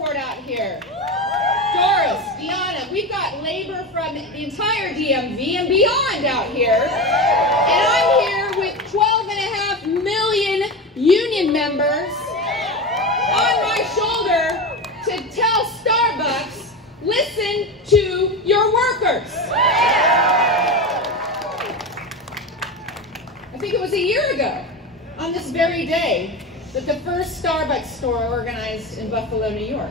support out here. Doris, Deanna, we've got labor from the entire DMV and beyond out here. And I'm here with 12.5 million union members on my shoulder to tell Starbucks, listen to your workers. I think it was a year ago, on this very day, that the first Starbucks store organized in Buffalo, New York.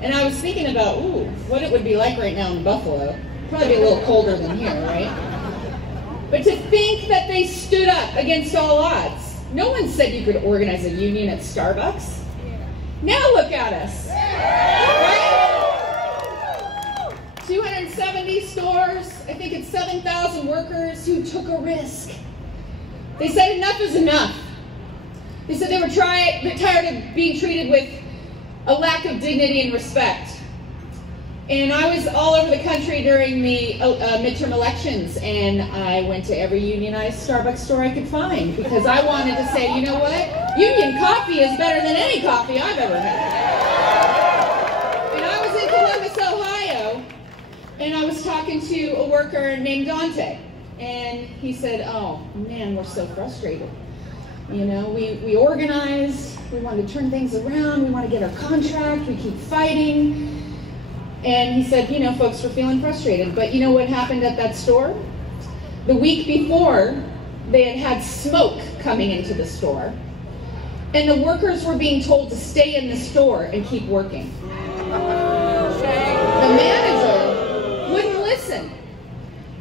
And I was thinking about, what it would be like right now in Buffalo. Probably be a little colder than here, right? But to think that they stood up against all odds. No one said you could organize a union at Starbucks. Now look at us, right? 270 stores, I think it's 7,000 workers who took a risk. They said enough is enough. They said they were tired of being treated with a lack of dignity and respect. And I was all over the country during the midterm elections, and I went to every unionized Starbucks store I could find because I wanted to say, you know what? Union coffee is better than any coffee I've ever had. And I was in Columbus, Ohio, and I was talking to a worker named Dante, and he said, oh man, we're so frustrated. You know, we organized, we wanted to turn things around, we want to get our contract, we keep fighting. And he said, you know, folks were feeling frustrated. But you know what happened at that store? The week before, they had smoke coming into the store. And the workers were being told to stay in the store and keep working. The manager wouldn't listen.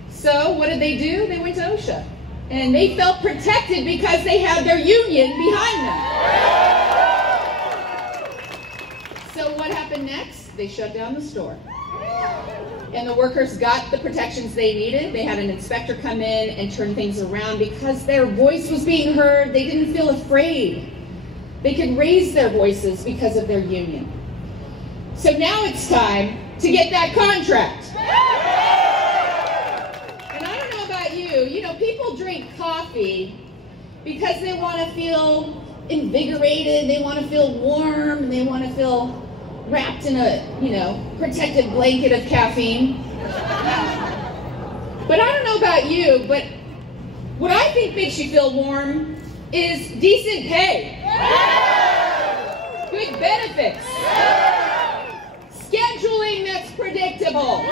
So what did they do? They went to OSHA. And they felt protected because they had their union behind them. So what happened next? They shut down the store. And the workers got the protections they needed. They had an inspector come in and turn things around because their voice was being heard. They didn't feel afraid. They could raise their voices because of their union. So now it's time to get that contract. You know, people drink coffee because they want to feel invigorated, they want to feel warm, they want to feel wrapped in a, you know, protective blanket of caffeine. But I don't know about you, but what I think makes you feel warm is decent pay, good benefits, scheduling that's predictable,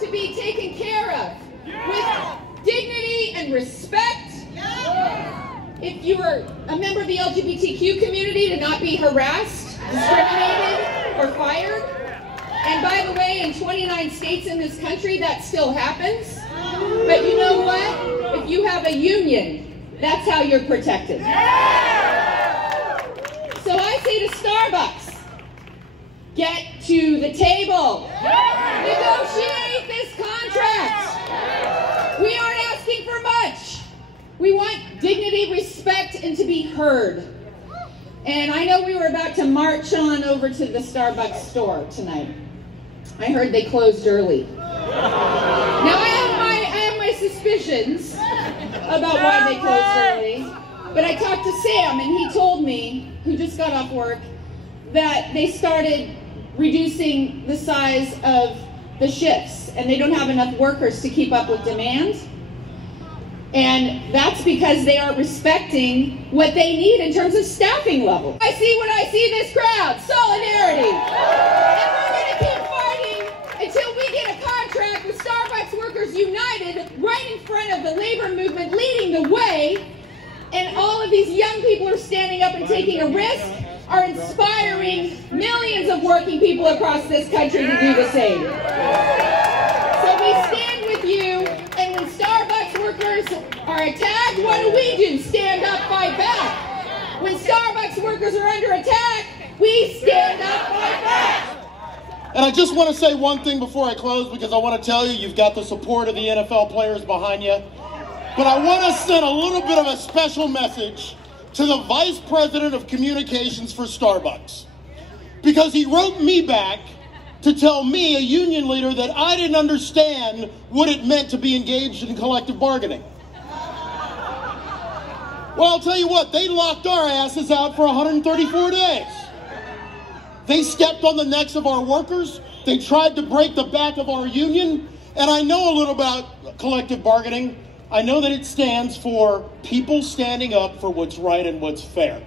to be taken care of with dignity and respect. If you are a member of the LGBTQ community, to not be harassed, discriminated, or fired. And by the way, in 29 states in this country, that still happens. But you know what? If you have a union, that's how you're protected. So I say to Starbucks, get to the table. Negotiate this contract. We aren't asking for much. We want dignity, respect, and to be heard. And I know we were about to march on over to the Starbucks store tonight. I heard they closed early. Now I have my suspicions about why they closed early. But I talked to Sam, and he told me, who just got off work, that they started reducing the size of the shifts, and they don't have enough workers to keep up with demand. And that's because they aren't respecting what they need in terms of staffing level. I see when I see this crowd, solidarity. And we're going to keep fighting until we get a contract with Starbucks Workers United right in front of the labor movement, leading the way. And all of these young people are standing up and taking a risk, are inspiring millions of working people across this country to do the same. So we stand with you, and when Starbucks workers are attacked, what do? Stand up, fight back. When Starbucks workers are under attack, we stand up, fight back. And I just want to say one thing before I close, because I want to tell you, you've got the support of the NFL players behind you. But I want to send a little bit of a special message to the Vice President of Communications for Starbucks, because he wrote me back to tell me, a union leader, that I didn't understand what it meant to be engaged in collective bargaining. Well, I'll tell you what, they locked our asses out for 134 days. They stepped on the necks of our workers. They tried to break the back of our union. And I know a little about collective bargaining. I know that it stands for people standing up for what's right and what's fair.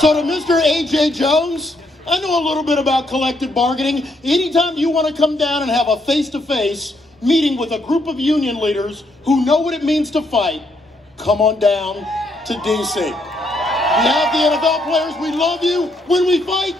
So to Mr. A.J. Jones, I know a little bit about collective bargaining. Anytime you want to come down and have a face-to-face meeting with a group of union leaders who know what it means to fight, come on down to D.C. We have the NFL players. We love you. When we fight,